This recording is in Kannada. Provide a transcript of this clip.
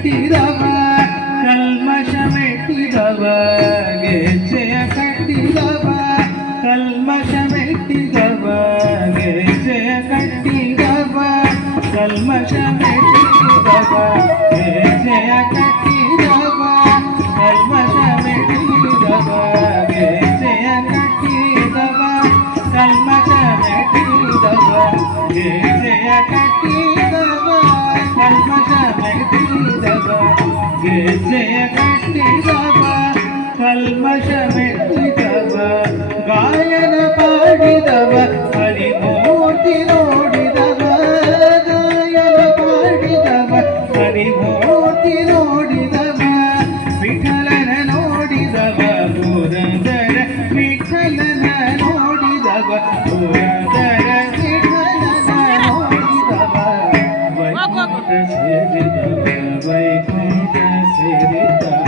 ಕಟ್ಟಿದವ ಕಲ್ಮಶ ಮೆಟ್ಟಿದವ ಗೆಜ್ಜೆಯ ಕಟ್ಟಿದವ ಕಲ್ಮಶ ಮೆಟ್ಟಿದವ ಗೆಜ್ಜೆಯ ಕಟ್ಟಿದವ ಕಲ್ಮಶ ಮೆಟ್ಟಿದವ ಗೆಜ್ಜೆಯ ಕಟ್ಟಿದವ ಕಲ್ಮಶ ಮೆಟ್ಟಿದವ ಗೆಜ್ಜೆಯ ಕಟ್ಟಿದವ ಕಲ್ಮಶ ಮೆಟ್ಟಿದವ ಗೆಜ್ಜೆಯ ಕಟ್ಟಿದವ ಕಲ್ಮಶ ಮೆಟ್ಟಿದವ ಗೆಜ್ಜೆಯ ಕಟ್ಟಿದವ ಕಲ್ಮಶ ಮೆಟ್ಟಿದವ ಗಾಯನ ಪಾಡಿದವ ಹರಿಮೂರ್ತಿ ನೋಡಿದವ ಗಾಯನ ಪಾಡಿದವ ಹರಿಮೂರ್ತಿ ನೋಡಿದವ ವಿಠಲನ ನೋಡಿದವ ಪುರಂದರ ವಿಠಲನ ನೋಡಿದವ ಪುರಂದರ ವಿಠಲನ ನೋಡಿದವ ವೈಕುಂಠ ಸೇರಿದವ ವೈಕುಂಠ ಸೇರಿದವ